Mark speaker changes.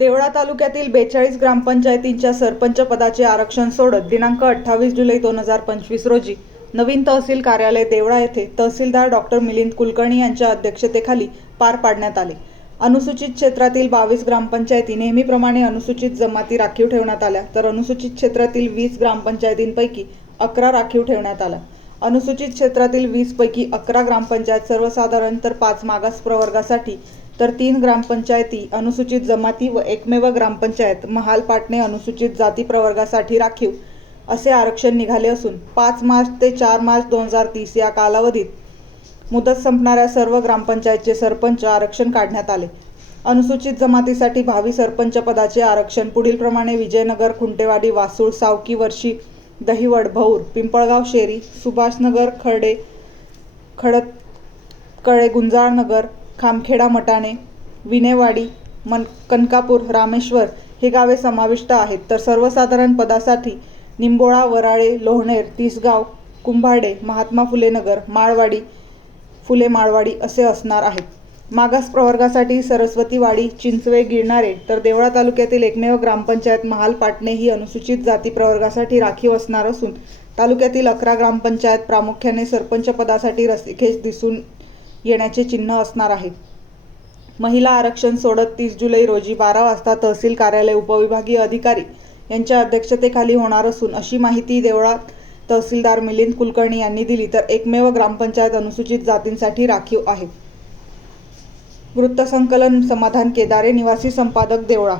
Speaker 1: देवळा तालुक्यातील बेचाळीस ग्रामपंचायतींच्या सरपंच पदाचे आरक्षण सोडत दिनांक अठ्ठावीस जुलै दोन हजार पंचवीस रोजी नवीन तहसील कार्यालय देवळा येथे तहसीलदार डॉक्टर मिलिंद कुलकर्णी यांच्या अध्यक्षतेखाली पार पाडण्यात आले. अनुसूचित क्षेत्रातील बावीस ग्रामपंचायती नेहमीप्रमाणे अनुसूचित जमाती राखीव ठेवण्यात आल्या तर अनुसूचित क्षेत्रातील वीस ग्रामपंचायतींपैकी अकरा राखीव ठेवण्यात आल्या. अनुसूचित क्षेत्रातील वीसपैकी अकरा ग्रामपंचायत सर्वसाधारण तर पाच मागास प्रवर्गासाठी तर तीन ग्रामपंचायती अनुसूचित जमाती व एकमेव ग्रामपंचायत महाल पाटणे अनुसूचित जाती प्रवर्गासाठी राखीव असे आरक्षण निघाले असून पाच मार्च ते चार मार्च दोन हजार तीस या कालावधीत मुदत संपणाऱ्या सर्व ग्रामपंचायतचे सरपंच आरक्षण काढण्यात आले. अनुसूचित जमातीसाठी भावी सरपंच पदाचे आरक्षण पुढीलप्रमाणे विजयनगर खुंटेवाडी वासूळ सावकी वर्षी दहिवड भौर पिंपळगाव शेरी सुभाषनगर खर्डे खडत कळे गुंजाळनगर खामखेडा मटाणे विनेवाडी मन कनकापूर रामेश्वर हे गावे समाविष्ट आहेत. तर सर्वसाधारण पदासाठी निंबोळा वराळे लोहणेर तिसगाव कुंभाडे महात्मा फुले नगर माळवाडी फुले माळवाडी असे असणार आहेत. मागास प्रवर्गासाठी सरस्वतीवाडी चिंचवे गिरणारे तर देवळा तालुक्यातील एकमेव ग्रामपंचायत महाल पाटणे ही अनुसूचित जाती प्रवर्गासाठी राखीव असणार असून तालुक्यातील अकरा ग्रामपंचायत प्रामुख्याने सरपंच पदासाठी दिसून येण्याचे चिन्ह असणार आहे महिला आरक्षण सोडत तीस जुलै रोजी बारा वाजता तहसील कार्यालय उपविभागीय अधिकारी यांच्या अध्यक्षतेखाली होणार असून अशी माहिती देवळा तहसीलदार मिलिंद कुलकर्णी यांनी दिली. तर एकमेव ग्रामपंचायत अनुसूचित जातींसाठी राखीव आहे. वृत्तसंकलन समाधान केदारे निवासी संपादक देवळा